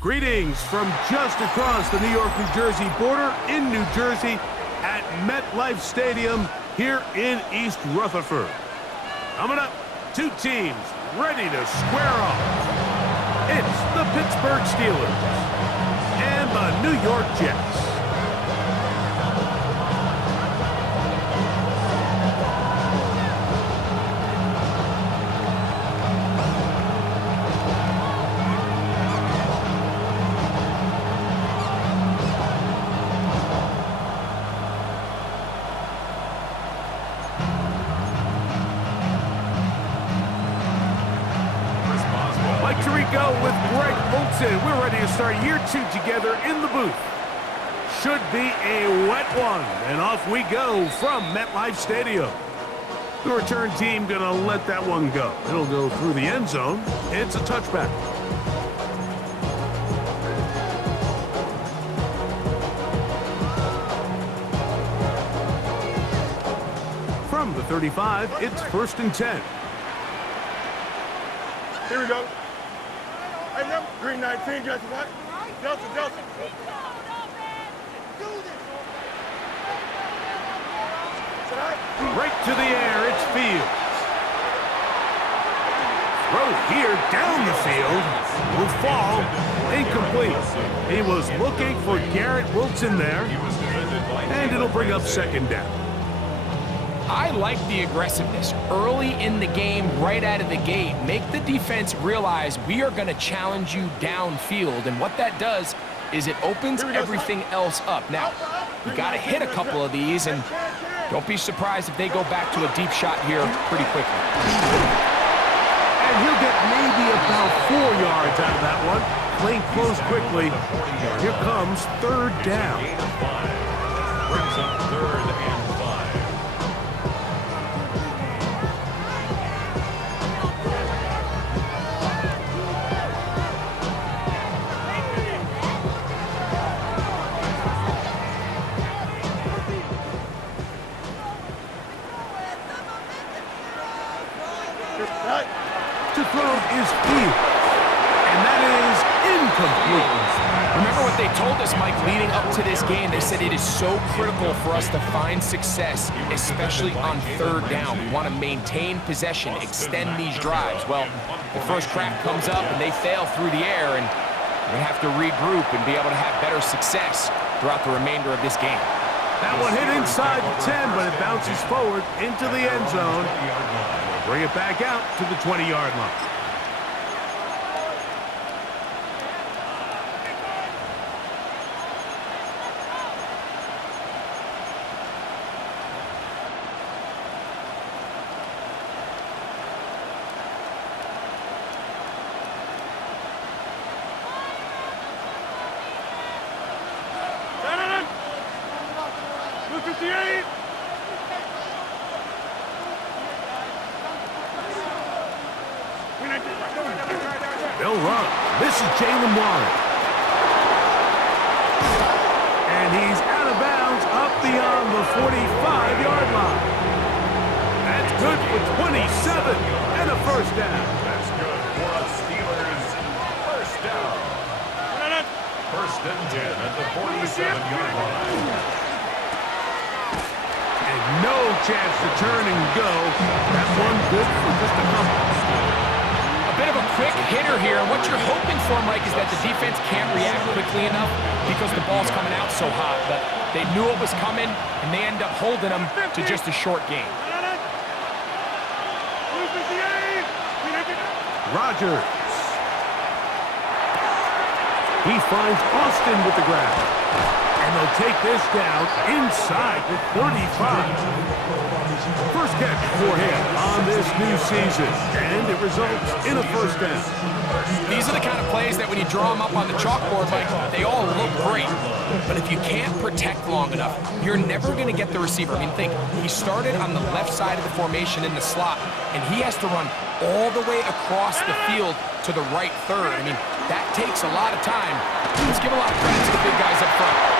Greetings from just across the New York-New Jersey border in New Jersey at MetLife Stadium here in East Rutherford. Coming up, two teams ready to square off. It's the Pittsburgh Steelers and the New York Jets. Tirico with Greg Olsen. We're ready to start year two together in the booth. Should be a wet one, and off we go from MetLife Stadium. The return team gonna let that one go. It'll go through the end zone. It's a touchback. From the 35, it's 1st and 10. Here we go. Hey, number green 19, just what? Delta. Right to the air, it's Fields. Throw here down the field. Will fall. Incomplete. He was looking for Garrett Wilson there. And it'll bring up 2nd down. I like the aggressiveness early in the game, right out of the gate. Make the defense realize we are going to challenge you downfield, and what that does is it opens everything else up. Now, you got to hit a couple of these, and don't be surprised if they go back to a deep shot here pretty quickly. And he'll get maybe about 4 yards out of that one. Playing close quickly. Here comes 3rd down. Brings up 3rd and 5. To throw is Fields, and that is incomplete. Remember what they told us, Mike, leading up to this game? They said it is so critical for us to find success, especially on 3rd down. We want to maintain possession, extend these drives. Well, the first crack comes up, and they fail through the air, and we have to regroup and be able to have better success throughout the remainder of this game. That one hit inside the 10, but it bounces forward into the end zone. Bring it back out to the 20-yard line. Look at the 8. They'll run. This is Jalen Warren. And he's out of bounds up beyond the 45-yard line. That's good for 27 and a 1st down. That's good for a Steelers 1st down. 1st and 10 at the 47-yard line. And no chance to turn and go. That one good for just a couple. A bit of a quick hitter here. And what you're hoping for, Mike, is that the defense can't react quickly enough because the ball's coming out so hot. But they knew it was coming, and they end up holding them to just a short game. Rodgers. He finds Austin with the grab. And they'll take this down inside the 35. First catch for him on this new season, and it results in a first down. These are the kind of plays that when you draw them up on the chalkboard, Mike, they all look great. But if you can't protect long enough, you're never going to get the receiver. I mean, think, he started on the left side of the formation in the slot, and he has to run all the way across the field to the right third. I mean, that takes a lot of time. Let's give a lot of credit to the big guys up front.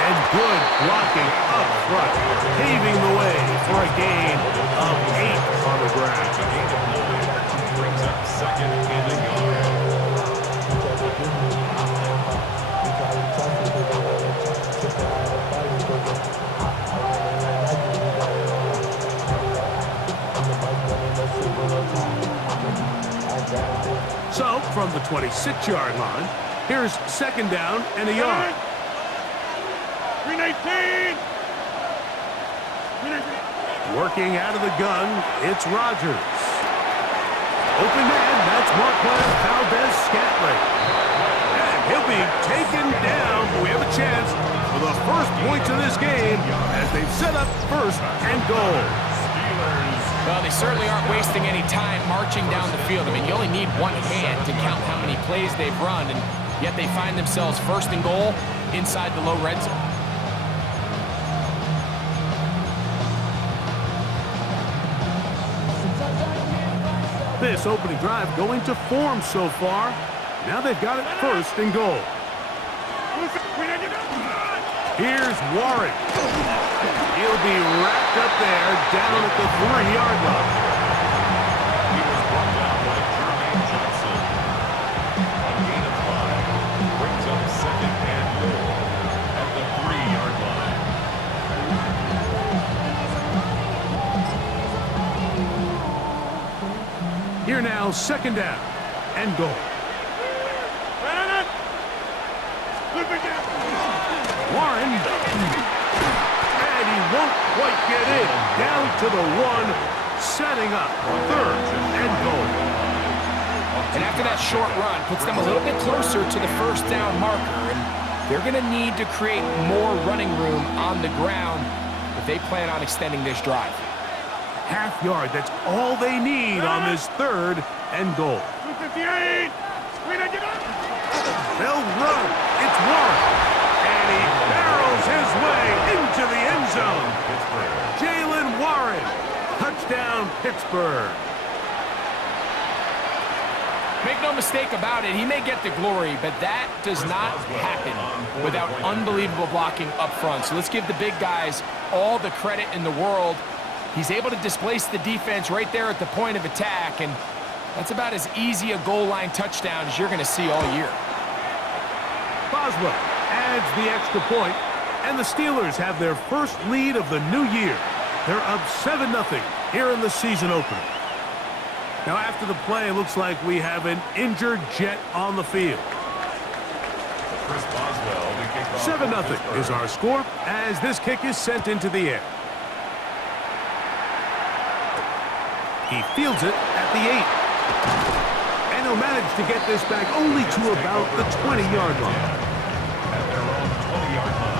And good blocking up front, paving the way for a gain of 8 on the ground. Brings up second and a yard. So, from the 26-yard line, here's second down and a yard. 319! Working out of the gun, it's Rodgers. Open man, that's Marquez Valdez-Scantling. And he'll be taken down, but we have a chance for the first points of this game as they've set up first and goal. Well, they certainly aren't wasting any time marching down the field. I mean, you only need one hand to count how many plays they've run, and yet they find themselves first and goal inside the low red zone. This opening drive going to form so far. Now they've got it first and goal. Here's Warren. He'll be wrapped up there down at the 3-yard line. He was brought down by Jermaine Johnson. A gain of 5 brings up second and goal at the 3-yard line. Here now, second down and goal. Warren. And he won't quite get in. Down to the 1, setting up third and goal. And after that short run, puts them a little bit closer to the first down marker. And they're going to need to create more running room on the ground if they plan on extending this drive. Half yard, that's all they need on this third and goal. 258! They'll run. It's Warren. And he barrels his way into the end zone. Jaylen Warren. Touchdown, Pittsburgh. Make no mistake about it, he may get the glory, but that does not happen without unbelievable blocking up front. So let's give the big guys all the credit in the world. He's able to displace the defense right there at the point of attack, and that's about as easy a goal line touchdown as you're going to see all year. Boswell adds the extra point, and the Steelers have their first lead of the new year. They're up 7-0 here in the season opener. Now after the play, it looks like we have an injured Jet on the field. Chris Boswell, the kickoff. 7-0 is our score as this kick is sent into the air. He fields it at the 8. And he'll manage to get this back only to about the 20-yard line. At their own 20-yard line.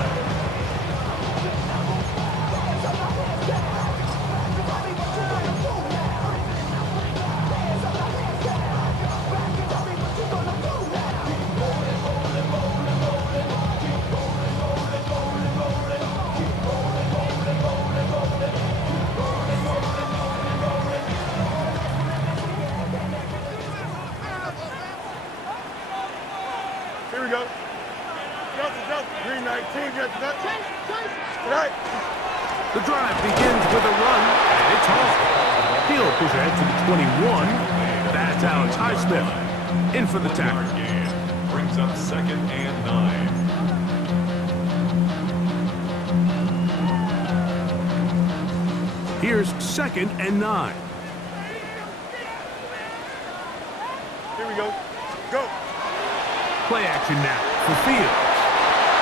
Here we go. Justin. 319, Justin. Right. The drive begins with a run, and it's home. He'll push ahead to the 21. That's Alex Highsmith in for the tackle. Brings up second and 9. Here's 2nd and 9. Here we go. Go. Play action now for Fields.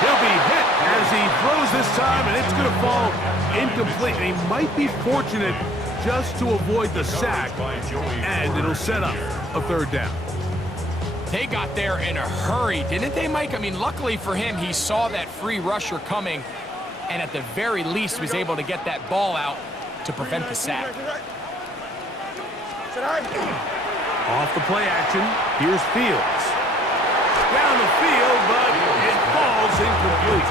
He'll be hit as he throws this time, and it's going to fall incomplete. And he might be fortunate just to avoid the sack, and it'll set up a 3rd down. They got there in a hurry, didn't they, Mike? I mean, luckily for him, he saw that free rusher coming, and at the very least was able to get that ball out to prevent the sack. Off the play action, here's Fields. Down the field, but it falls incomplete.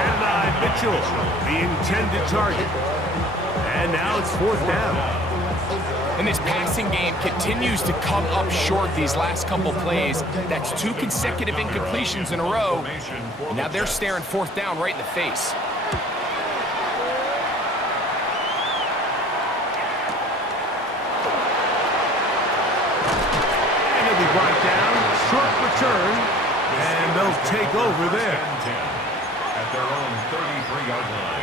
And Mitchell, the intended target. And now it's 4th down. And this passing game continues to come up short these last couple plays. That's 2 consecutive incompletions in a row. And now they're staring 4th down right in the face. And he'll be brought down, short return, and they'll take over there. At their own 33-yard line.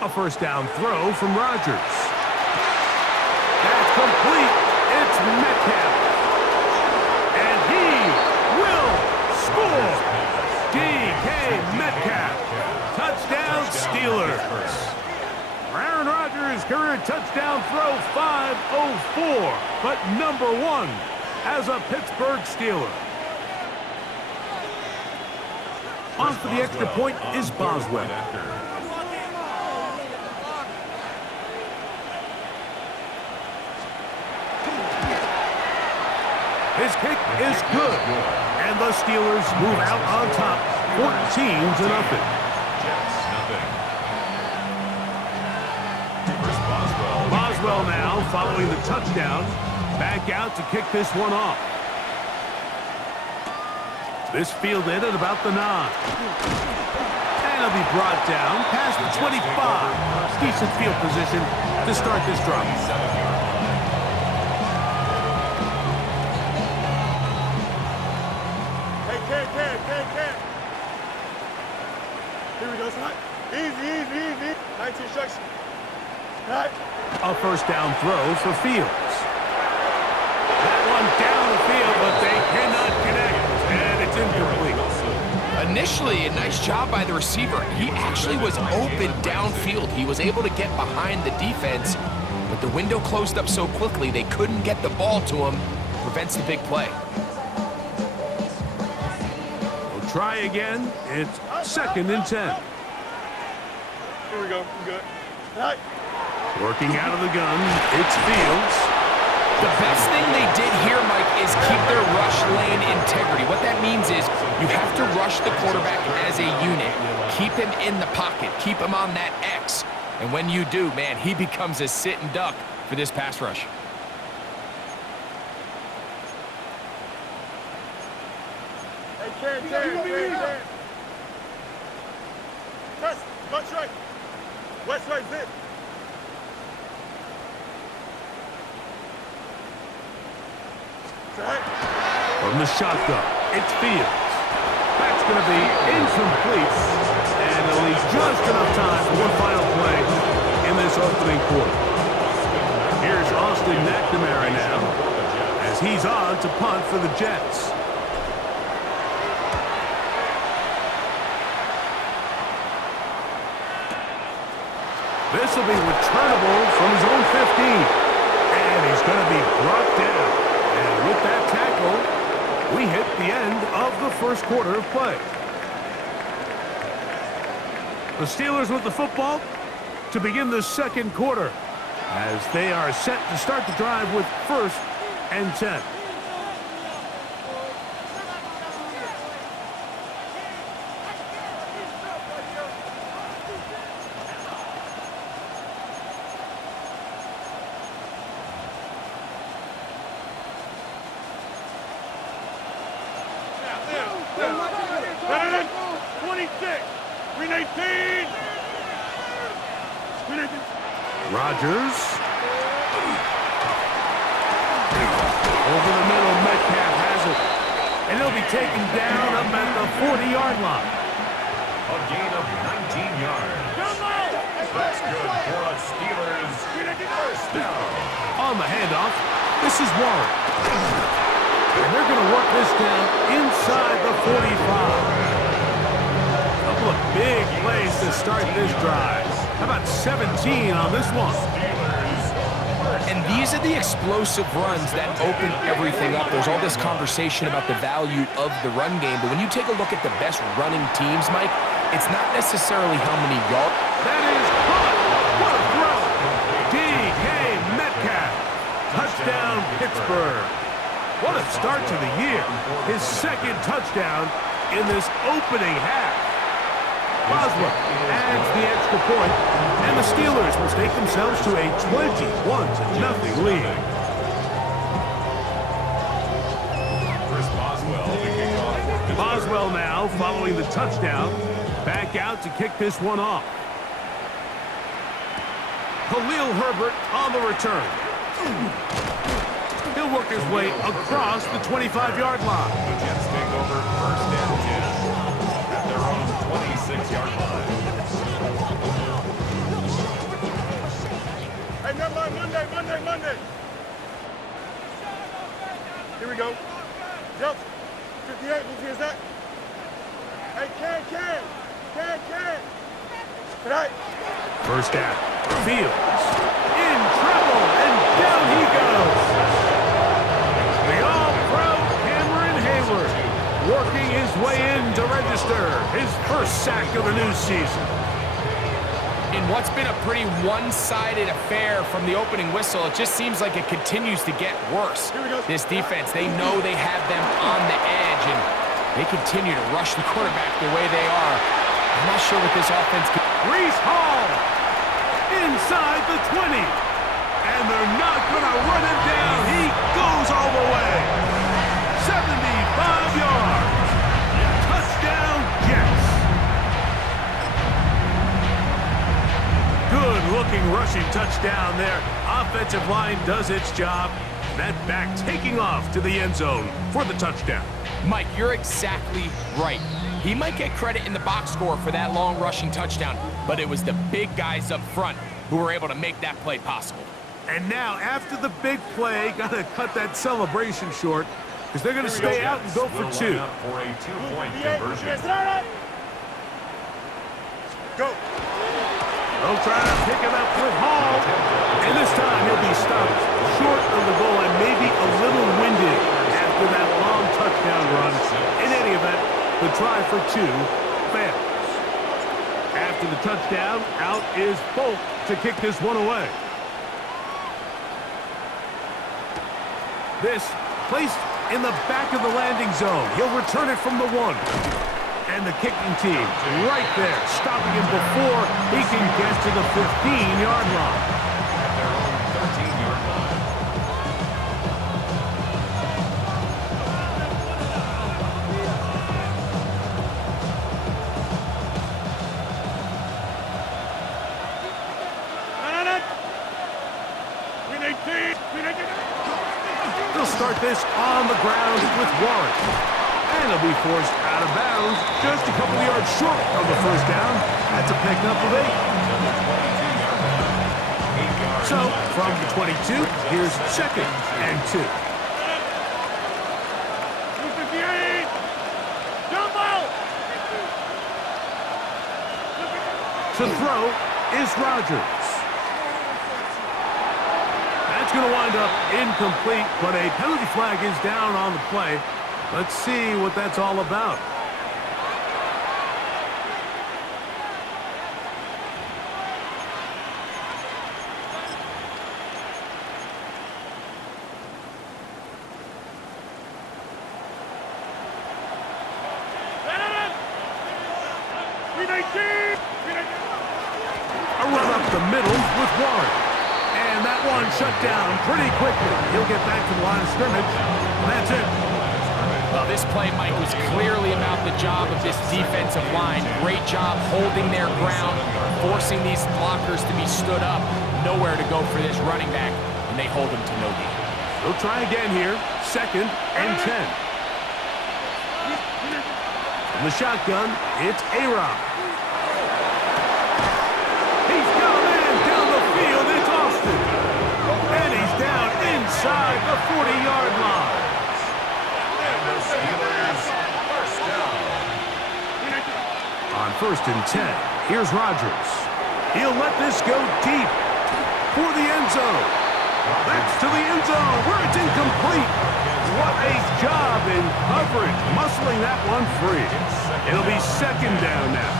A 1st down throw from Rodgers. That's complete. It's Metcalf. And he will score. DK Metcalf. Touchdown Steelers. Aaron Rodgers' career touchdown throw 504, but number 1 as a Pittsburgh Steeler. On for the extra point is Boswell. His kick is good, and the Steelers move out on top, 14-0. Boswell now following the touchdown, back out to kick this one off. This fielded at about the 9. And he'll be brought down past the 25. Decent field position to start this drive. Hey. Here we go, son. Easy. 19 instruction. Right. A 1st down throw for Fields. That one down the field, but they cannot connect, and it's incomplete. Initially, a nice job by the receiver. He actually was open downfield. He was able to get behind the defense, but the window closed up so quickly they couldn't get the ball to him. Prevents the big play. We'll try again. It's 2nd and 10. Here we go. Good. Right. Working out of the gun, it's Fields. The best thing they did here, Mike, is keep their rush lane integrity. What that means is you have to rush the quarterback as a unit. Keep him in the pocket. Keep him on that X. And when you do, man, he becomes a sit and duck for this pass rush. Hey, Ken. Test. Left right. West right, zip. From the shotgun, it's Fields. That's going to be incomplete. And they'll leave just enough time for one final play in this opening quarter. Here's Austin McNamara now, as he's on to punt for the Jets. This will be returnable from his own 15. And he's going to be brought down. And with that tackle, we hit the end of the first quarter of play. The Steelers with the football to begin the second quarter, as they are set to start the drive with 1st and 10. 26. Green 18. Green 18. Rodgers. Over the middle, Metcalf has it. And he'll be taken down up at the 40-yard line. A gain of 19 yards. That's good for a Steelers first down. On the handoff, this is Warren. And they're going to work this down inside the 45. A couple of big plays to start this drive. How about 17 on this one? And these are the explosive runs that open everything up. There's all this conversation about the value of the run game, but when you take a look at the best running teams, Mike, it's not necessarily how many yards. That is caught. What a throw. DK Metcalf. Touchdown, Pittsburgh. What a start to the year. His second touchdown in this opening half. Boswell adds the extra point, and the Steelers will take themselves to a 21-0 lead. Chris Boswell, the kickoff. Boswell now, following the touchdown, back out to kick this one off. Khalil Herbert on the return. He'll work his way across the 25-yard line. The Jets take over first and 10 at their own 26-yard line. Hey, never mind. Monday. Here we go. Yep. 58, who is that? Hey, Can. Tonight. First down. Fields in trouble, and down he goes. The all-pro Cameron Hayward working his way in to register his first sack of the new season. In what's been a pretty one-sided affair from the opening whistle, it just seems like it continues to get worse. This defense, they know they have them on the edge, and they continue to rush the quarterback the way they are. I'm not sure what this offense can... Breece Hall inside the 20. And they're not going to run him down. He goes all the way. 75 yards. Touchdown, Jets. Good-looking rushing touchdown there. Offensive line does its job. That back taking off to the end zone for the touchdown. Mike, you're exactly right. He might get credit in the box score for that long rushing touchdown, but it was the big guys up front who were able to make that play possible. And now, after the big play, got to cut that celebration short because they're going to stay out and go for two. For a two-point conversion. Go. They'll try to pick it up with Hall. And this time he'll be stopped short of the goal line, maybe a little winded after that long touchdown run. In any event, the try for two fails. After the touchdown, out is Folk to kick this one away. This placed in the back of the landing zone. He'll return it from the one. And the kicking team right there, stopping him before he can get to the 15-yard line. At their own 13-yard line. They'll start this on the ground with Warren. And he'll be forced out of bounds just a couple of yards short of the first down. That's a pickup of 8. So, from the 22, here's second and 2. To throw is Rodgers. That's going to wind up incomplete, but a penalty flag is down on the play. Let's see what that's all about. A run up the middle with Warren. And that one shut down pretty quickly. He'll get back to the line of scrimmage. And that's it. Well, this this play, Mike, was clearly about the job of this defensive line. Great job holding their ground, forcing these blockers to be stood up. Nowhere to go for this running back, and they hold him to no gain. They'll try again here. 2nd and 10. From the shotgun, it's A-Rob. He's got a man down the field. It's Austin. And he's down inside the 40-yard line. On 1st and 10, here's Rodgers. He'll let this go deep for the end zone. That's to the end zone where it's incomplete. What a job in coverage, muscling that one free. It'll be 2nd down now.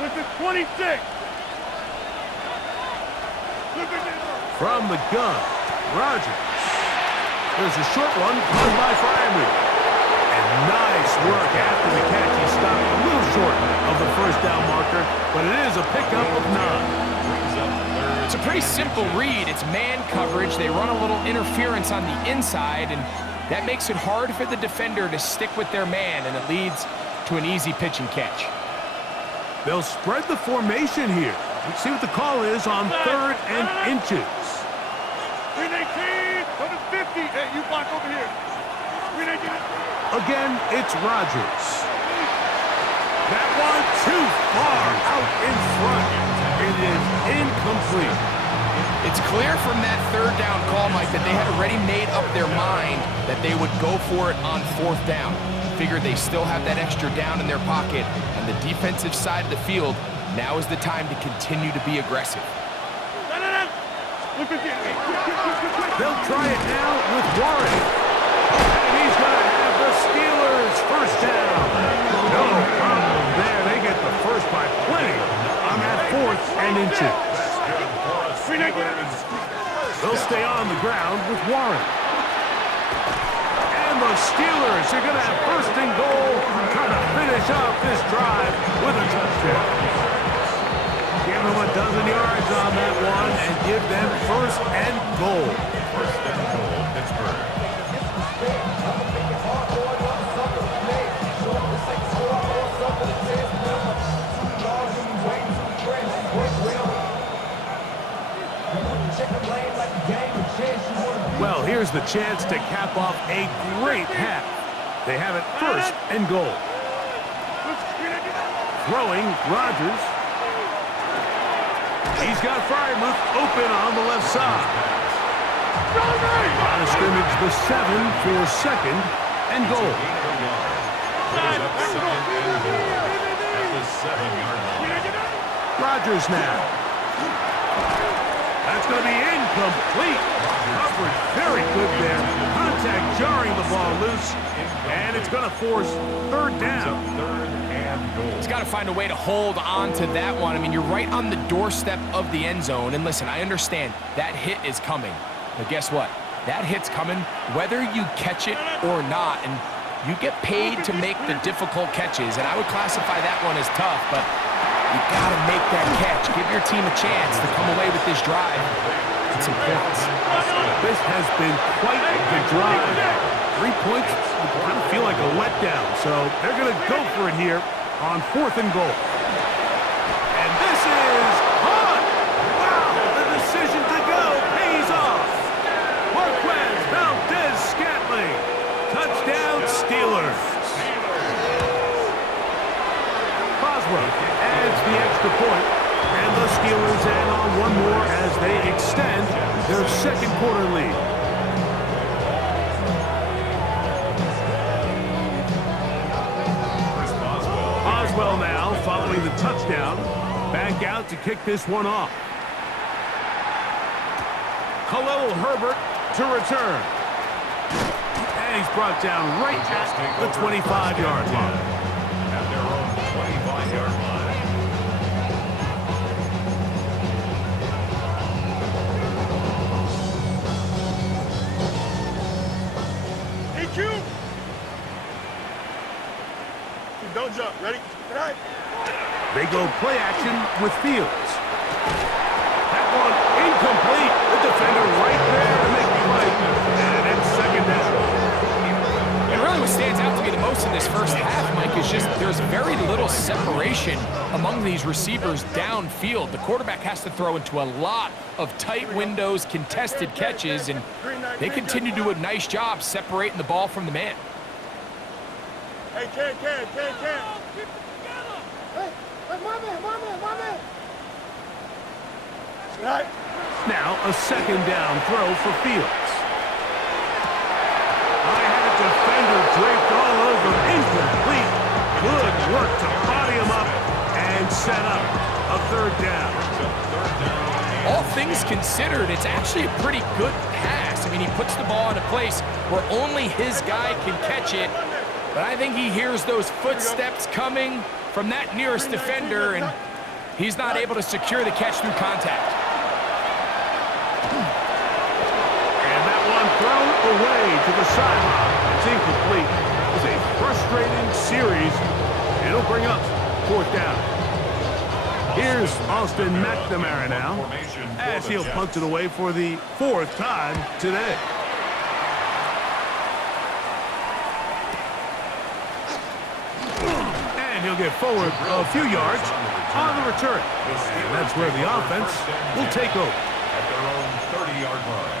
Look at 26. From the gun, Rodgers. There's a short one run by Freiermuth. And nice work after the catch. He stopped a little short of the 1st down marker, but it is a pickup of 9. It's a pretty simple read. It's man coverage. They run a little interference on the inside, and that makes it hard for the defender to stick with their man, and it leads to an easy pitch and catch. They'll spread the formation here. Let's see what the call is on 3rd and inches. 319, go to 50. Hey, you block over here. 319. Again, it's Rodgers. That one too far out in front. It is incomplete. It's clear from that 3rd down call, Mike, that they had already made up their mind that they would go for it on 4th down. Figured they still have that extra down in their pocket, and the defensive side of the field, now is the time to continue to be aggressive. They'll try it now with Warren. And he's going to have the Steelers 1st down. No problem there. They get the first by plenty on that 4th and inches. They'll stay on the ground with Warren. And the Steelers are going to have 1st and goal, trying to finish off this drive with a touchdown. Give them a dozen yards on that one and give them 1st and goal. 1st and goal, Pittsburgh. Well, here's the chance to cap off a great half. They have it 1st and goal. Throwing, Rodgers. He's got Freiermuth open on the left side. Line of scrimmage, the 7 for 2nd and goal. Rodgers now. That's going to be incomplete. Coverage very good there. Contact jarring the ball loose. And it's going to force 3rd down. 3rd and goal. He's got to find a way to hold on to that one. I mean, you're right on the doorstep of the end zone. And listen, I understand that hit is coming. But guess what? That hit's coming whether you catch it or not. And you get paid to make the difficult catches. And I would classify that one as tough, but you got to make that catch. Give your team a chance to come away with this drive. It's important. This has been quite the drive. 3 points would kind of feel like a letdown. So they're going to go for it here on 4th and goal. And this is hot. Wow, the decision to go pays off. Marquez Valdez-Scantling. Touchdown, Steelers. Boswell adds the extra point, and the Steelers add on one more as they extend their 2nd quarter lead. Boswell now following the touchdown, back out to kick this one off. Khalil Herbert to return. And he's brought down right at the 25-yard line. At their own 25-yard line. EQ. Don't jump. Ready? Tonight. They go play action with Fields. That one incomplete. there's very little separation among these receivers downfield. The quarterback has to throw into a lot of tight windows, contested catches, and they continue to do a nice job separating the ball from the man. Hey, Ken. Hey, my man. Right. Now a second down throw for Fields. I had a defender draped all over. Incomplete. Good work to body him up and set up a third down. All things considered, it's actually a pretty good pass. I mean, he puts the ball in a place where only his guy can catch it. But I think he hears those footsteps coming from that nearest defender, and he's not able to secure the catch through contact. And that one thrown away to the sideline. It's incomplete. It was a frustrating series. It'll bring up fourth down. Here's Austin McNamara now, as he'll punt it away for the fourth time today. And he'll get forward a few yards on the return. And that's where the offense will take over. At their own 30-yard line.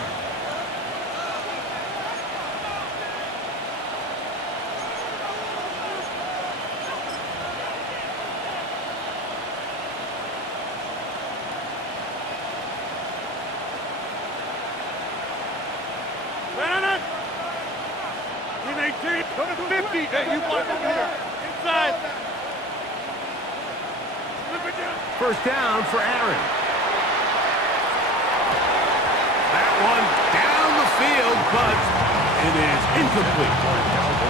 Bannon! Team 18, go to 50. Hey, you want over here. Inside. Flip it down. First down for Aaron. That one down the field, but it is incomplete.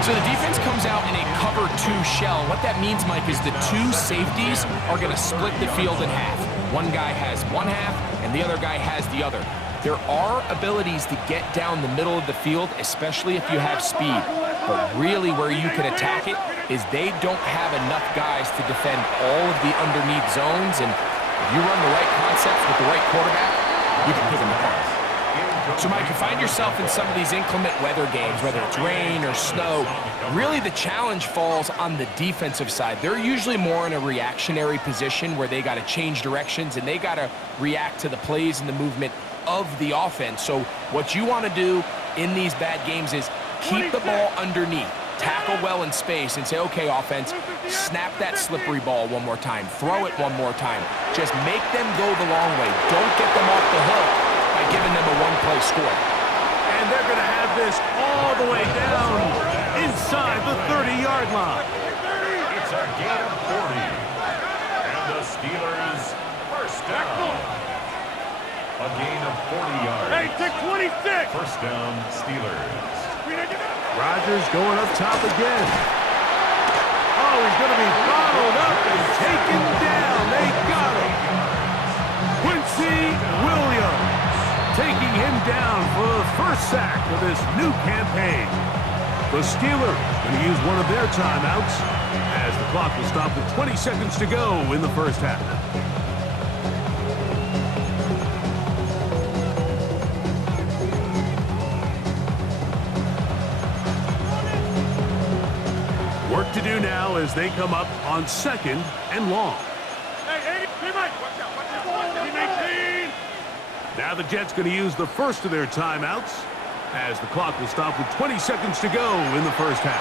So the defense comes out in a cover 2 shell. What that means, Mike, is the 2 safeties are going to split the field in half. One guy has one half, and the other guy has the other. There are abilities to get down the middle of the field, especially if you have speed. But really where you can attack it is they don't have enough guys to defend all of the underneath zones, and if you run the right concepts with the right quarterback, you can pick them apart. So, Mike, you find yourself in some of these inclement weather games, whether it's rain or snow, really the challenge falls on the defensive side. They're usually more in a reactionary position where they got to change directions and they got to react to the plays and the movement of the offense. So what you want to do in these bad games is keep the ball underneath, tackle well in space, and say, okay, offense, snap that slippery ball one more time, throw it one more time. Just make them go the long way. Don't get them off the hook by giving them a one-play score. And they're going to have this all the way down inside the 30-yard line. It's a gain of 40. And the Steelers first down. A gain of 40 yards. Hey, take 26. First down, Steelers. Rodgers going up top again. Oh, he's going to be bottled up and taken down. They got him. Quincy Williams taking him down for the first sack of this new campaign. The Steelers going to use one of their timeouts as the clock will stop with 20 seconds to go in the first half. Work to do now as they come up on second and long. Hey, team Mike, watch out. Team 18. Now the Jets going to use the first of their timeouts as the clock will stop with 20 seconds to go in the first half.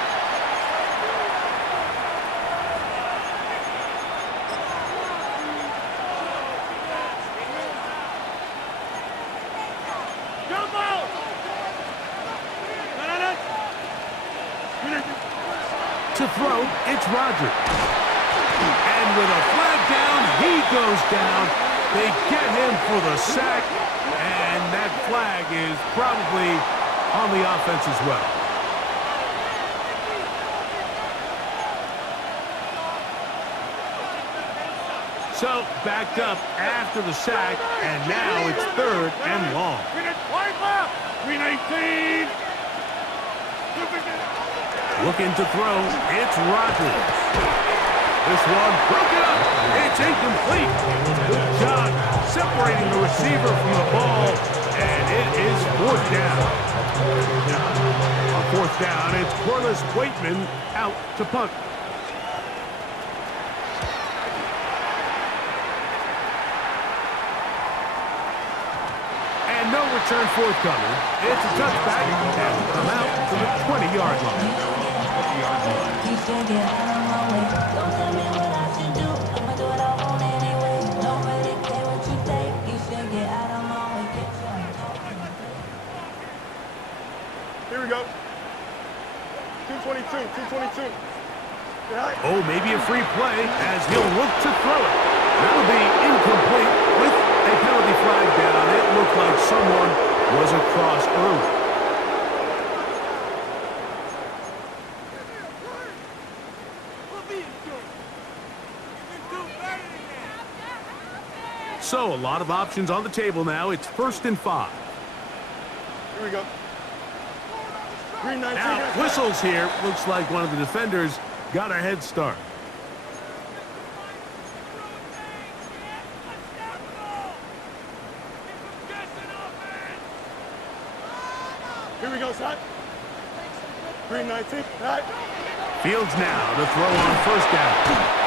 Jump out. To throw, it's Rodgers. And with a flag down, he goes down. They get him for the sack, and that flag is probably on the offense as well. So, backed up after the sack, and now it's third and long. Green 18. Looking to throw, it's Rodgers. This one broken up. It's incomplete. Good job separating the receiver from the ball, and it is fourth down. On fourth down, it's Corliss Waitman out to punt. And no return forthcoming. It's a touchback, and will come out to the 20-yard line. You should get out of my way. Don't tell me what I should do. I'ma do what I want anyway. Don't really care what you think. You should get out of my way. Get your Here we go. 222, 222. Yeah. Oh, maybe a free play as he'll look to throw it. That'll be incomplete with a penalty flag down. It looked like someone was across early. So, a lot of options on the table now. It's 1st and 5. Here we go. Green 19. Now, whistles here. Looks like one of the defenders got a head start. Here we go, son. Green 19. Right. Fields now to throw on 1st down.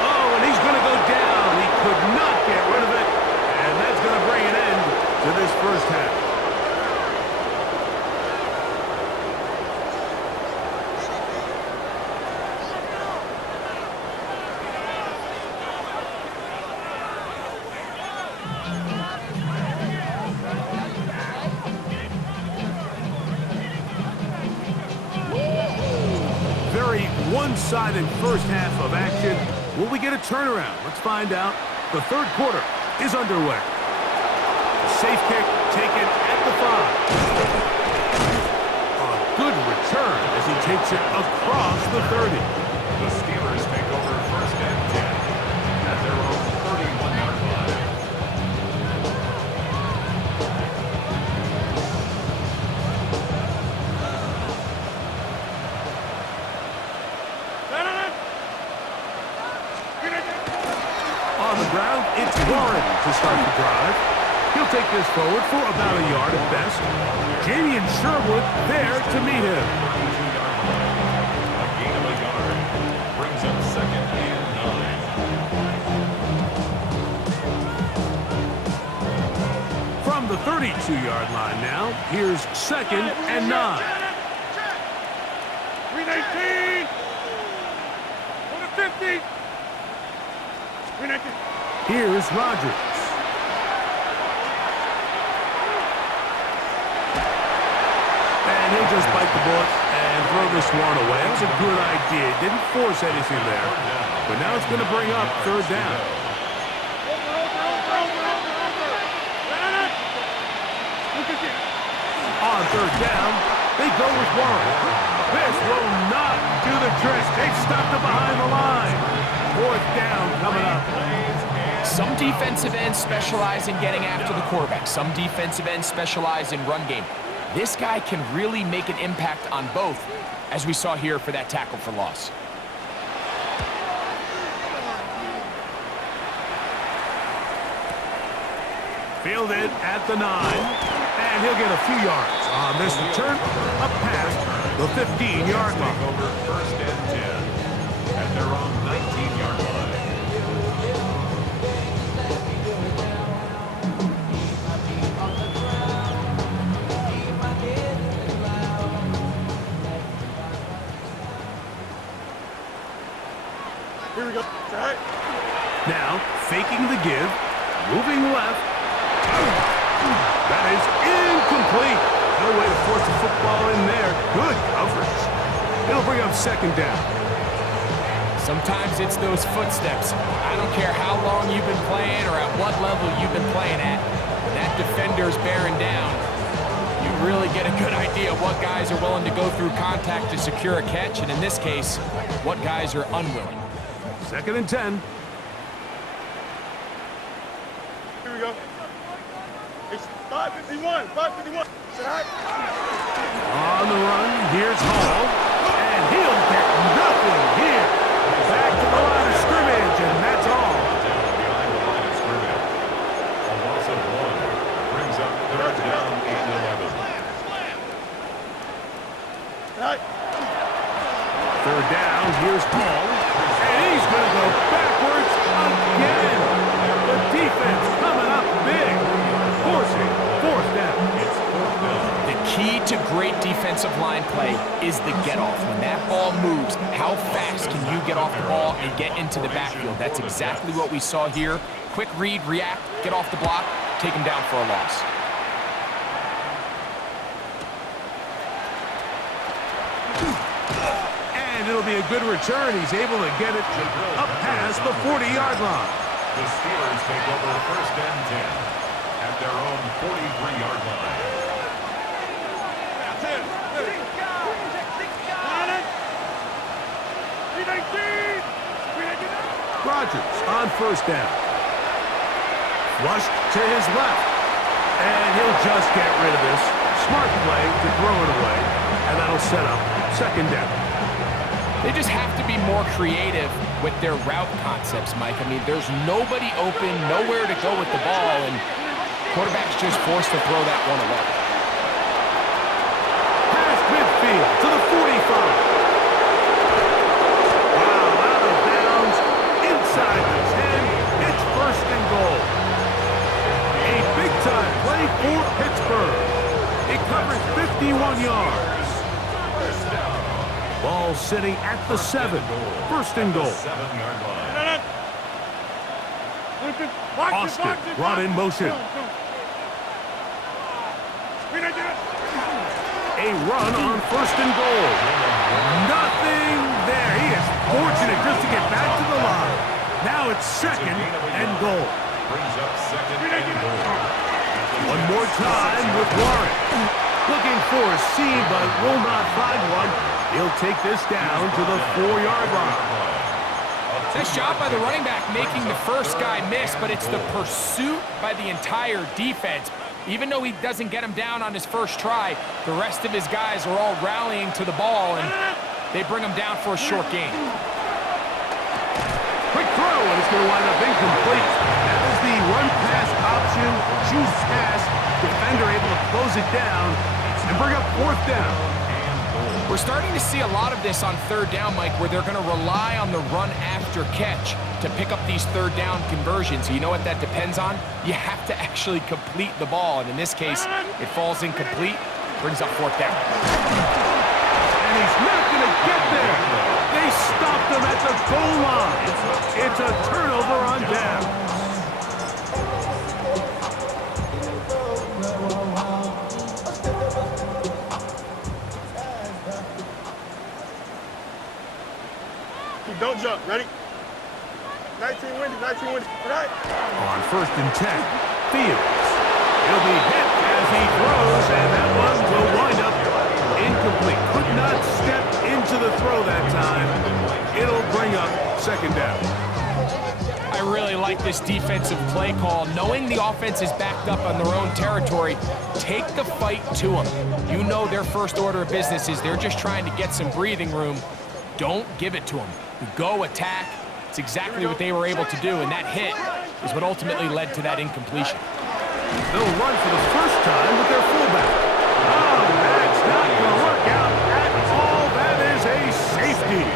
Oh, and he's going to go down. He could not get rid of it. And that's going to bring an end to this first half. Very one-sided first half of action. Will we get a turnaround? Let's find out. The 3rd quarter is underway. Safe kick taken at the 5. A good return as he takes it across the 30. The Steelers take over 1st and 10 at their own 31-yard line. On the ground, it's Warren to start the drive. He'll take this forward for about a yard at best. Jamie and Sherwood there to meet him. 32-yard line. A gain of a yard brings up 2nd and 9. From the 32-yard line now, here's 2nd and 9. Green 18. On the 50. Green 19. Here's Rodgers. And he'll just bite the bullet and throw this one away. That's a good idea. Didn't force anything there. But now it's going to bring up 3rd down. On 3rd down, they go with Warren. This will not do the trick. They've stopped it behind the line. 4th down coming up. Some defensive ends specialize in getting after the quarterback. Some defensive ends specialize in run game. This guy can really make an impact on both, as we saw here for that tackle for loss. Fielded at the 9, and he'll get a few yards on this return up past the 15-yard line. Over 1st and 10 at their own 19-yard line. Here we go. Right. Now, faking the give, moving left. That is incomplete. No way to force the football in there. Good coverage. It'll bring up 2nd down. Sometimes it's those footsteps. I don't care how long you've been playing or at what level you've been playing at. When that defender's bearing down, you really get a good idea of what guys are willing to go through contact to secure a catch, and in this case, what guys are unwilling. 2nd and 10. Here we go. It's 5:51. 5:51. Right. On the run, here's Hall, and he'll get nothing here. Back to the line of scrimmage, and that's all. Down behind the line of scrimmage. A loss of 1 brings up 3rd down and 11. Right. 3rd down, here's Hall, and he's going to go backwards again. The defense coming up big, forcing 4th down. It's to great defensive line play is the get-off. When that ball moves, how fast can you get off the ball and get into the backfield? That's exactly what we saw here. Quick read, react, get off the block, take him down for a loss. And it'll be a good return. He's able to get it up past the 40-yard line. The Steelers take over first and 10 at their own 43-yard line. Rodgers on first down. Flushed to his left. And he'll just get rid of this. Smart play to throw it away. And that'll set up second down. They just have to be more creative with their route concepts, Mike. I mean, there's nobody open, nowhere to go with the ball, and quarterback's just forced to throw that one away. Past midfield to the 45. Wow, out of bounds, inside the 10. It's first and goal. A big-time play for Pittsburgh. It covers 51 yards. Ball sitting at the 7. First and goal. 7-yard line. Austin brought in motion. A run on first and goal. Nothing there. He is fortunate just to get back to the line. Now it's second and goal. Brings up second and goal. One more time with Warren. Looking for a seam, but will not find one. He'll take this down to the 4-yard line. Nice job by the running back making the first guy miss, but it's the pursuit by the entire defense. Even though he doesn't get him down on his first try, the rest of his guys are all rallying to the ball, and they bring him down for a short gain. Quick throw, and it's going to wind up incomplete. That was the run-pass option. Choose pass. Defender able to close it down and bring up fourth down. We're starting to see a lot of this on third down, Mike, where they're going to rely on the run after catch to pick up these third down conversions. You know what that depends on? You have to actually complete the ball, and in this case, it falls incomplete, brings up fourth down. And he's not going to get there. They stopped him at the goal line. It's a turnover on down. Don't jump. Ready? 19 windy, 19 windy. All right. On first and 10, Fields. He'll be hit as he throws, and that one will wind up incomplete. Could not step into the throw that time. It'll bring up second down. I really like this defensive play call. Knowing the offense is backed up on their own territory, take the fight to them. You know their first order of business is they're just trying to get some breathing room. Don't give it to them. Go attack. It's exactly what they were able to do, and that hit is what ultimately led to that incompletion. They'll run for the first time with their fullback. Oh, that's not going to work out at all. That is a safety.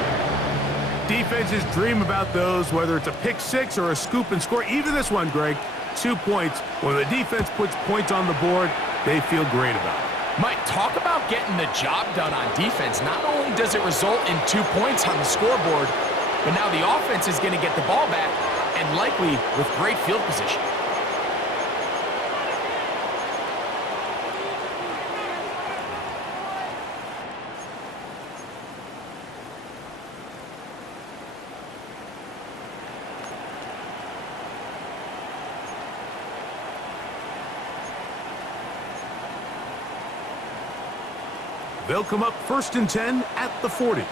Defenses dream about those, whether it's a pick six or a scoop and score. Even this one, Greg, 2 points. When the defense puts points on the board, they feel great about it. Mike, talk about getting the job done on defense. Not only does it result in 2 points on the scoreboard, but now the offense is going to get the ball back, and likely with great field position. They'll come up first and 10 at the 40.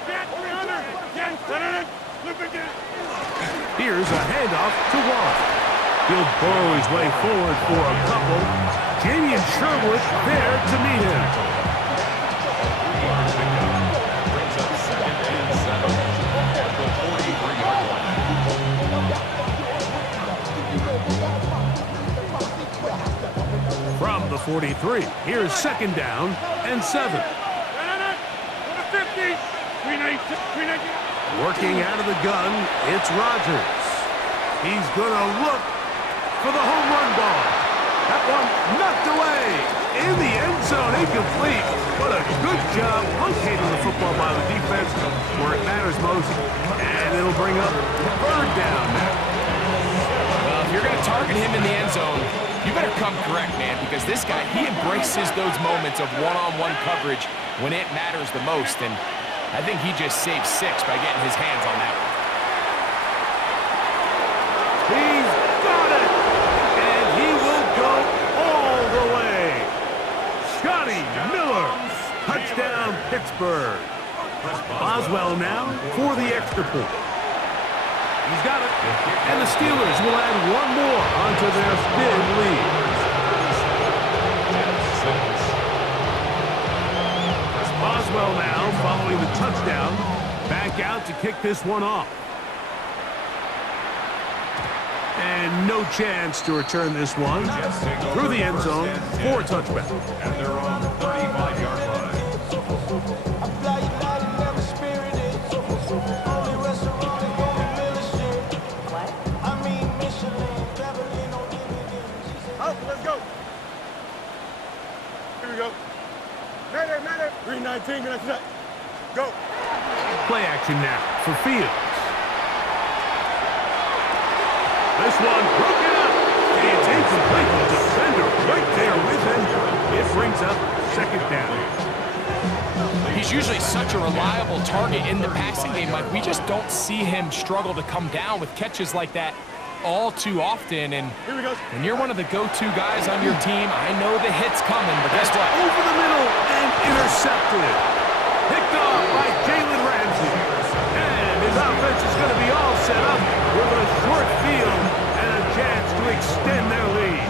Here's a handoff to Warren. He'll burrow his way forward for a couple. Jamien Sherwood there to meet him. Brings up second and 7 at the 43-yard line. From the 43, here's second down and 7. Working out of the gun, it's Rodgers. He's going to look for the home run ball. That one knocked away. in the end zone, incomplete. But a good job locating the football by the defense where it matters most. And it'll bring up third down now. Well, if you're going to target him in the end zone, you better come correct, man, because this guy, he embraces those moments of one-on-one coverage when it matters the most, and I think he just saved 6 by getting his hands on that one. He's got it! And he will go all the way. Scotty Miller, touchdown Pittsburgh. Boswell now for the extra point. He's got it. And the Steelers will add one more onto their big lead. Boswell now following the touchdown. Back out to kick this one off. And no chance to return this one through the end zone for a touchback. And they're on the 35-yard line. Let's go. Here we go. Matter. 3:19 minutes left. Go. Play action now for Fields. This one broken up. It's incomplete. The defender right there with him. It brings up second down. He's usually such a reliable target in the passing game. Like, we just don't see him struggle to come down with catches like that all too often. And Here we go. when you're one of the go-to guys on your team, I know the hit's coming, but guess what? Over the middle and intercepted. Picked off by Jalen Ramsey. And his offense is going to be all set up with a short field and a chance to extend their lead.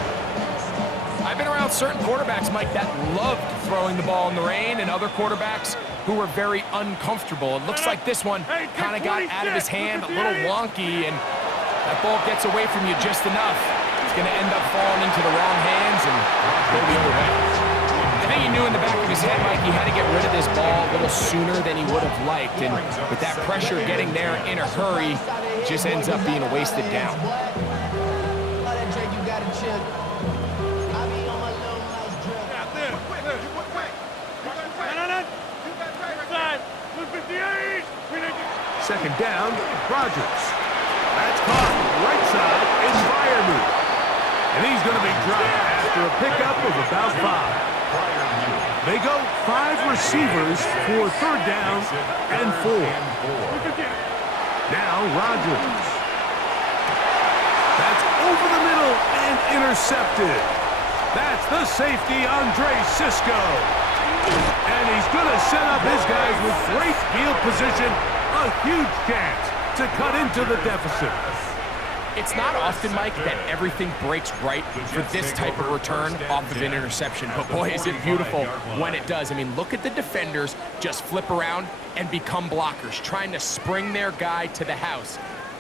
I've been around certain quarterbacks, Mike, that loved throwing the ball in the rain, and other quarterbacks who were very uncomfortable. It looks like this one kind of got out of his hand, a little wonky, and that ball gets away from you just enough. It's going to end up falling into the wrong hands and go the other way. I think he knew in the back of his head, Mike, he had to get rid of this ball a little sooner than he would have liked, and with that pressure getting there in a hurry, it just ends up being a wasted down. Second down, Rodgers. That's caught right side in Freiermuth. And he's going to be dropped after a pickup of about 5. They go 5 receivers for third down and 4. Now Rodgers. That's over the middle and intercepted. That's the safety, Andre Cisco. And he's going to set up his guys with great field position. A huge chance to cut into the deficit. It's not often, Mike, that everything breaks right for this type of return off of an interception. But boy, is it beautiful when it does. I mean, look at the defenders just flip around and become blockers, trying to spring their guy to the house.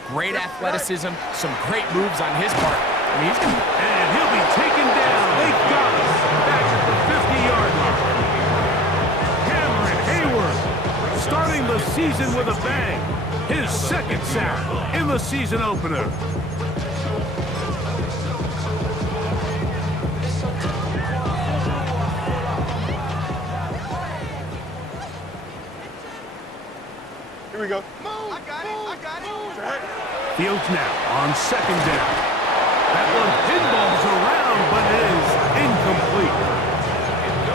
Great athleticism, some great moves on his part. I mean, and he'll be taken down. They got him back at the 50-yard line. Cameron Hayward starting the season with a bang. His second sack in the season opener. Here we go. I got it. Fields now on second down. That one pinballs around, but is incomplete.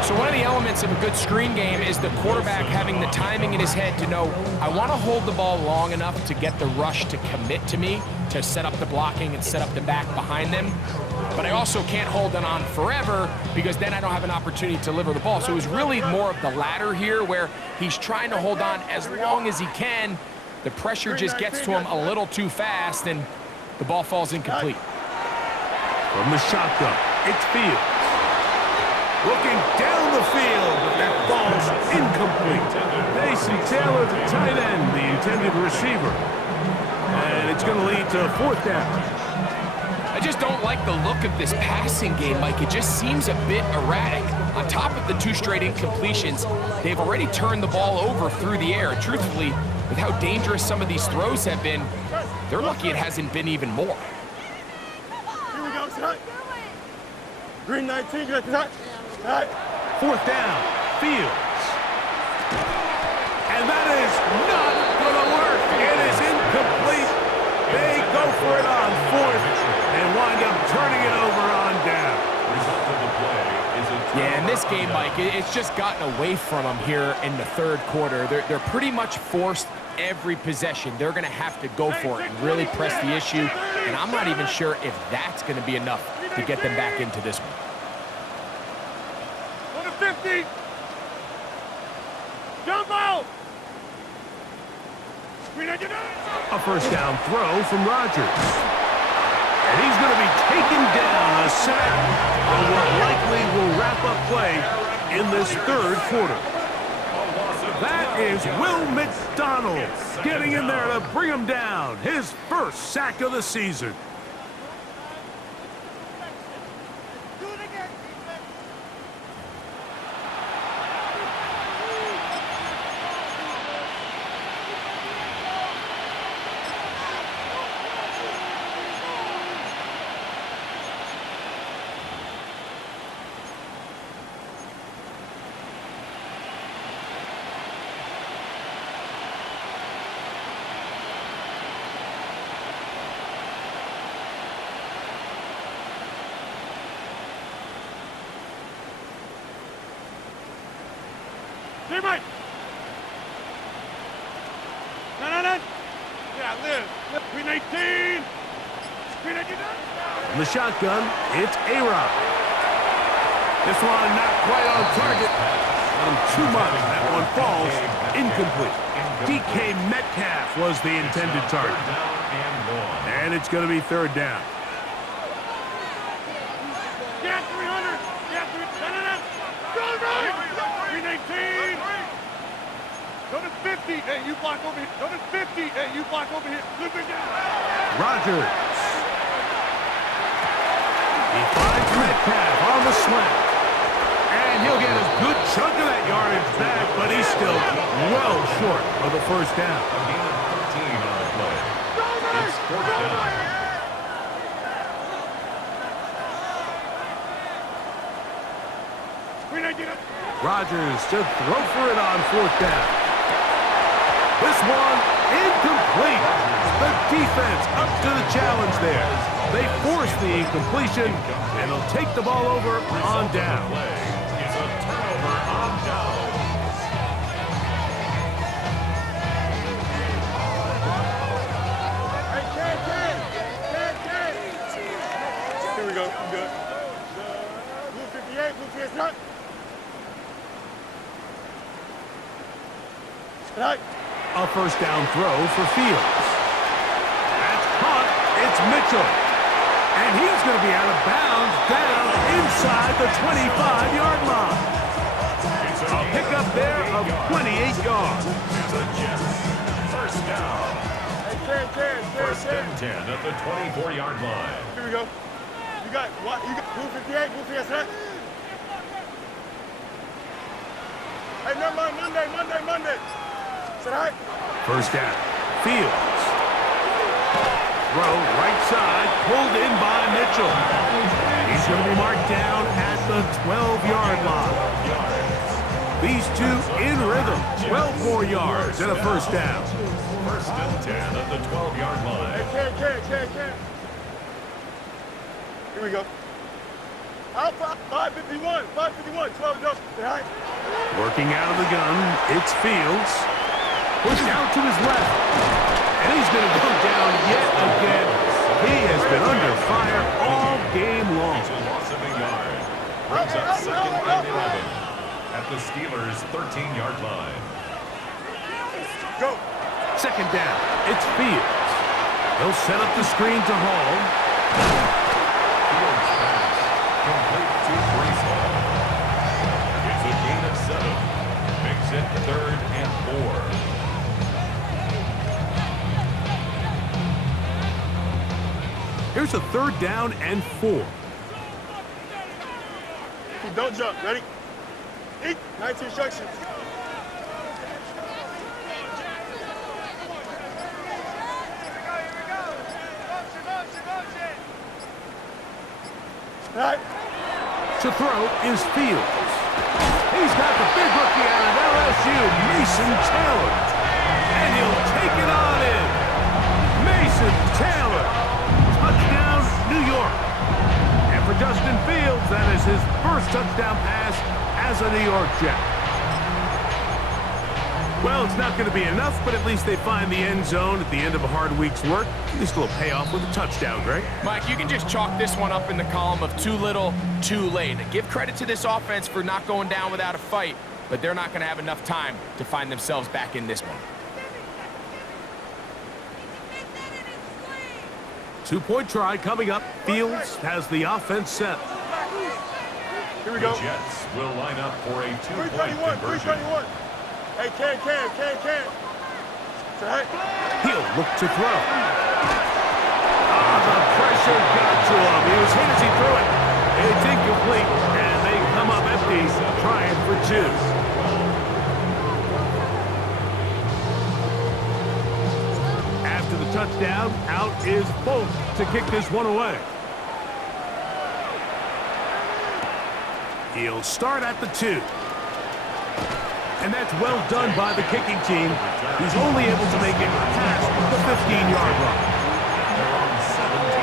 So one of the elements of a good screen game is the quarterback having the timing in his head to know, I want to hold the ball long enough to get the rush to commit to me, to set up the blocking and set up the back behind them. But I also can't hold it on forever because then I don't have an opportunity to deliver the ball. So it was really more of the latter here where he's trying to hold on as long as he can. The pressure just gets to him a little too fast and the ball falls incomplete. From the shotgun, it's Fields. Looking down the field, but that ball's incomplete. Mason Taylor, the tight end, the intended receiver. And it's going to lead to a fourth down. I just don't like the look of this passing game, Mike. It just seems a bit erratic. On top of the 2 straight incompletions, they've already turned the ball over through the air. And truthfully, with how dangerous some of these throws have been, they're lucky it hasn't been even more. Here we go, son. 3:19, get that. All right. Fourth down, Fields. And that is not going to work. It is incomplete. They go for it on fourth and wind up turning it over on down. Result of the play is a Yeah, in this game, Mike, it's just gotten away from them here in the third quarter. They're pretty much forced every possession. They're going to have to go for it and really press the issue, and I'm not even sure if that's going to be enough to get them back into this one. On the 50. Jump out. A first down throw from Rodgers. And he's going to be taken down, a sack, on what likely will wrap up play in this third quarter. That is Will McDonald getting in there to bring him down. His first sack of the season. Teammate! No. Yeah, live. Green 18. Green 18. In the shotgun, it's A-Rod. This one not quite on target. Too much. That one falls incomplete. DK Metcalf was the intended target. And it's going to be third down. Yeah, 300. Yeah, 300. No. Go right. Green 18. Notice 50. Hey, you block over here. Notice 50. Hey, you block over here. Flip it down. Rodgers. He finds Metcalf on the slant. And he'll get a good chunk of that yardage back, but he's still well short of the first down. A gain of 13 on the play. It's fourth down. Green 18. Rodgers to throw for it on fourth down. This one incomplete. The defense up to the challenge there. They force the incompletion, and they'll take the ball over on down. Play is a turnover on down. Hey, Ken. Here we go. I'm good. Blue 58, blue 58, not. Right. A first down throw for Fields. That's caught. It's Mitchell. And he's going to be out of bounds down inside the 25-yard line. A pickup there of 28 yards. The Jets. First down. Hey, Ken. First and 10 at the 24-yard line. Here we go. You got what? You got blue 58, blue 58, right? Hey, never mind. Monday. Is that right? First down. Fields. Throw right side, pulled in by Mitchell. He's going to be marked down at the 12-yard line. These two in rhythm. 12 more yards and a first down. First and 10 at the 12-yard line. Hey, Ken. Here we go. Out 551, 12 to go. Right? Working out of the gun, it's Fields. Pushed out to his left. And he's going to go down yet again. He has been under fire all game long. It's a loss of a yard. Brings up second and 11 at the Steelers' 13-yard line. Go. Second down, it's Fields. He'll set up the screen to Hall. Fields pass. Complete to Breece Hall. It's a gain of 7. Makes it third and 4. Here's a third down and 4. Don't jump. Ready? Eat. 19 instructions. All right. To throw is Fields. He's got the big rookie out of LSU, Mason Taylor. And he'll take it on in. Mason Taylor. Touchdown, New York. And for Justin Fields, that is his first touchdown pass as a New York Jet. Well, it's not going to be enough, but at least they find the end zone at the end of a hard week's work. At least it'll pay off with a touchdown, Greg. Mike, you can just chalk this one up in the column of too little, too late. Give credit to this offense for not going down without a fight, but they're not going to have enough time to find themselves back in this one. 2-point try coming up. Fields has the offense set. Here we The go. Jets will line up for a 2-point 321, conversion. 321. Hey, Ken. Say, He'll look to throw. The pressure got to him. He was hit as he threw it. It's incomplete, and they come up empty, trying for 2. After the touchdown, out is Folk to kick this one away. He'll start at the 2. And that's well done by the kicking team. He's only able to make it past the 15-yard line. They're on 17.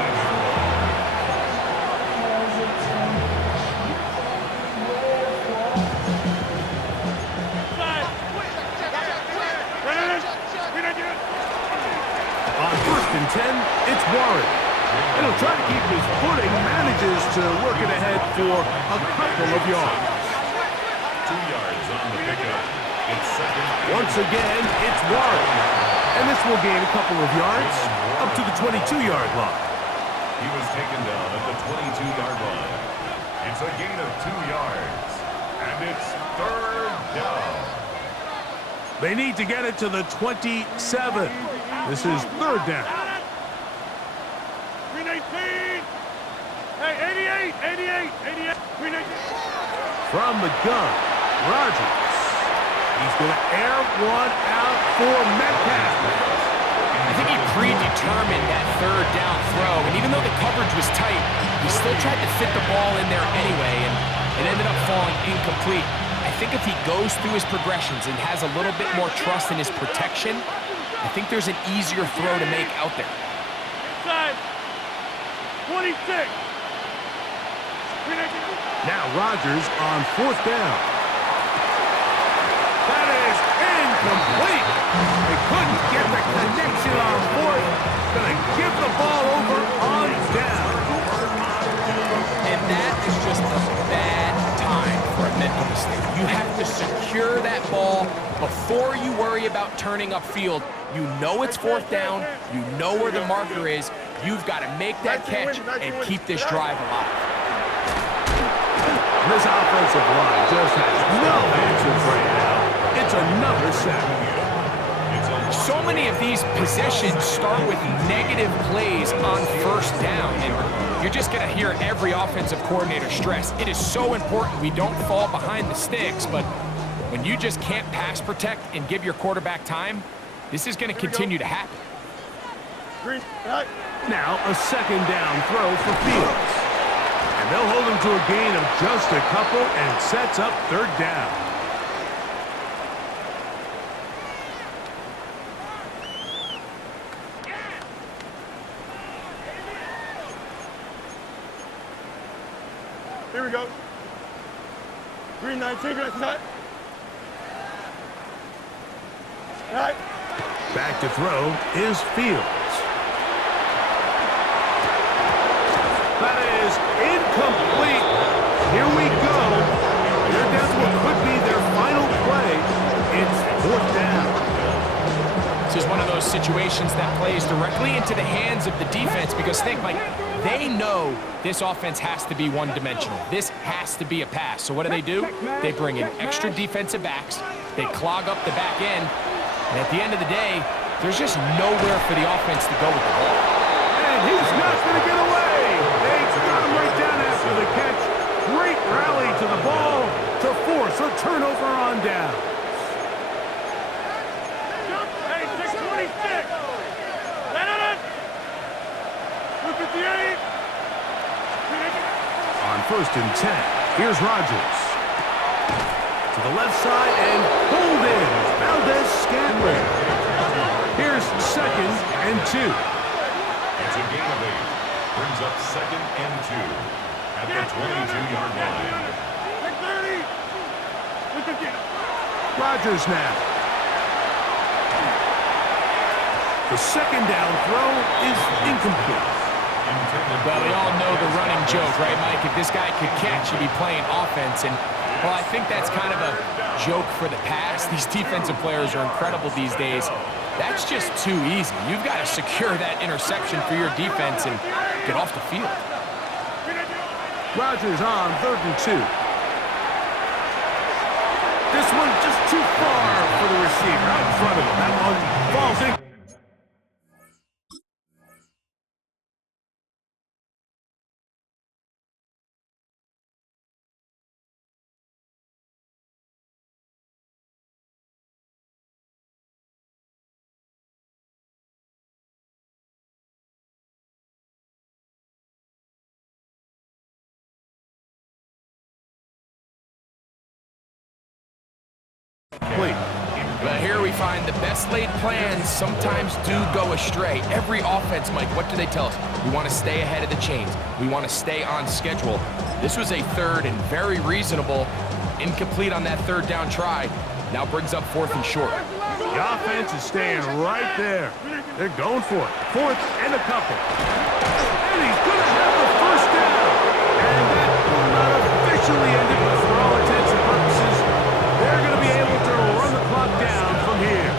On 1st and 10, it's Warren. And he'll try to keep his footing, manages to work it ahead for a couple of yards. 2 yards on the pickup. It's second. Once again, it's Warren. And this will gain a couple of yards up to the 22-yard line. He was taken down at the 22-yard line. It's a gain of 2 yards. And it's 3rd down. They need to get it to the 27. This is 3rd down. 319. Hey, 88. 319. From the gun, Rodgers. He's going to air one out for Metcalf. I think he predetermined that 3rd down throw, and even though the coverage was tight, he still tried to fit the ball in there anyway, and it ended up falling incomplete. I think if he goes through his progressions and has a little bit more trust in his protection, I think there's an easier throw to make out there. Inside. 26. 319. Now Rodgers on 4th down. That is incomplete. They couldn't get the connection on 4th. Gonna give the ball over on down. And that is just a bad time for a mental mistake. You have to secure that ball before you worry about turning upfield. You know it's 4th down. You know where the marker is. You've got to make that catch and keep this drive alive. This offensive line just has no answers right now. It's another sack. So many of these possessions start with negative plays on 1st down, and you're just going to hear every offensive coordinator stress. It is so important we don't fall behind the sticks, but when you just can't pass protect and give your quarterback time, this is going to continue to happen. Now a 2nd down throw for Fields. And they'll hold him to a gain of just a couple and sets up 3rd down. Here we go. 319. That's not. All right. Back to throw is Fields. That is incomplete. Here we go. They're down to what could be their final play. It's 4th down. This is one of those situations that plays directly into the hands of the defense because think, like, they know this offense has to be one-dimensional. This has to be a pass. So what do? They bring in extra defensive backs. They clog up the back end. And at the end of the day, there's just nowhere for the offense to go with the ball. And he's not going to get away. They got him right down after the catch. Great rally to the ball to force a turnover on down. Hey, 626. 258. On 1st and 10. Here's Rodgers. To the left side and pulled in. Valdez-Scantling. Here's 2nd and 2. It's a gain of 8. Brings up 2nd and 2 at the 22-yard line. 30. Rodgers now. The 2nd down throw is incomplete. Well, we all know the running joke, right, Mike? If this guy could catch, he'd be playing offense. And, well, I think that's kind of a joke for the past. These defensive players are incredible these days. That's just too easy. You've got to secure that interception for your defense and get off the field. Rodgers on 3rd and 2. This one just too far for the receiver out in front of him. That one falls in. But here we find the best laid plans sometimes do go astray. Every offense, Mike, what do they tell us? We want to stay ahead of the chains. We want to stay on schedule. This was a 3rd and very reasonable. Incomplete on that 3rd down try. Now brings up 4th and short. The offense is staying right there. They're going for it. 4th and a couple. And he's going to have the 1st down. And that will not officially end it, but for all intents and purposes, they're going to be able to run the clock down from here.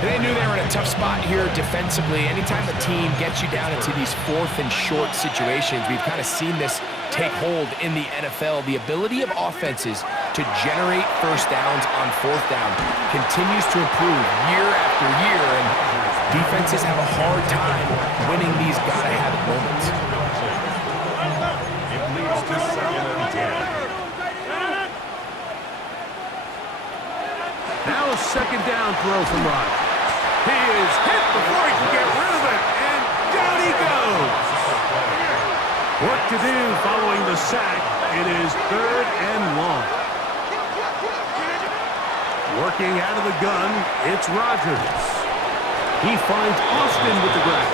They knew they were in a tough spot here defensively. Anytime a team gets you down into these 4th and short situations, we've kind of seen this take hold in the NFL. The ability of offenses to generate 1st downs on 4th down continues to improve year after year, and defenses have a hard time winning these gotta-have-it moments. It leads to 2nd and 10. Now a 2nd down throw from Rodgers. He is hit before he can get rid of it, and down he goes. What to do following the sack? It is 3rd and long. Working out of the gun, it's Rodgers. He finds Austin with the grab.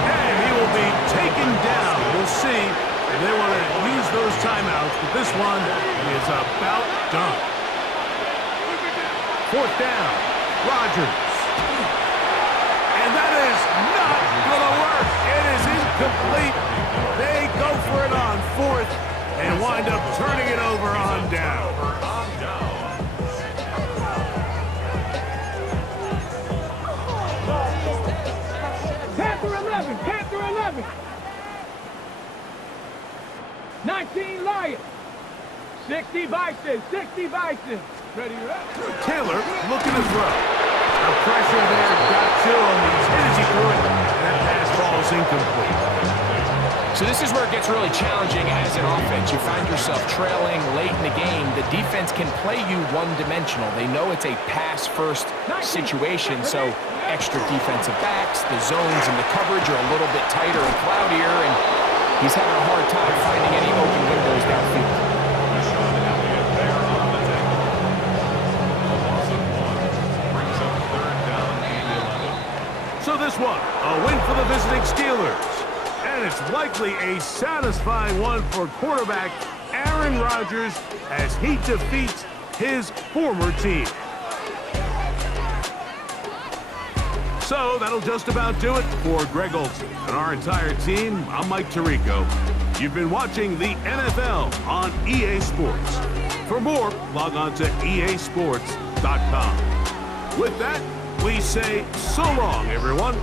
And he will be taken down. We'll see if they want to use those timeouts, but this one is about done. 4th down, Rodgers. And that is not going to work. It is incomplete. They go for it on 4th and wind up turning it over on down. 19 Lions. 60 Bison. 60 Bison. Ready, Taylor looking to throw. The pressure there got to him. He's hit as he threw it. And that pass ball is incomplete. So this is where it gets really challenging as an offense. You find yourself trailing late in the game. The defense can play you one-dimensional. They know it's a pass-first situation, so extra defensive backs, the zones and the coverage are a little bit tighter and cloudier, and he's having a hard time finding any open windows downfield. So this one, a win for the visiting Steelers. And it's likely a satisfying one for quarterback Aaron Rodgers as he defeats his former team. So that'll just about do it for Greg Olsen and our entire team. I'm Mike Tirico. You've been watching the NFL on EA Sports. For more, log on to easports.com. With that, we say so long, everyone.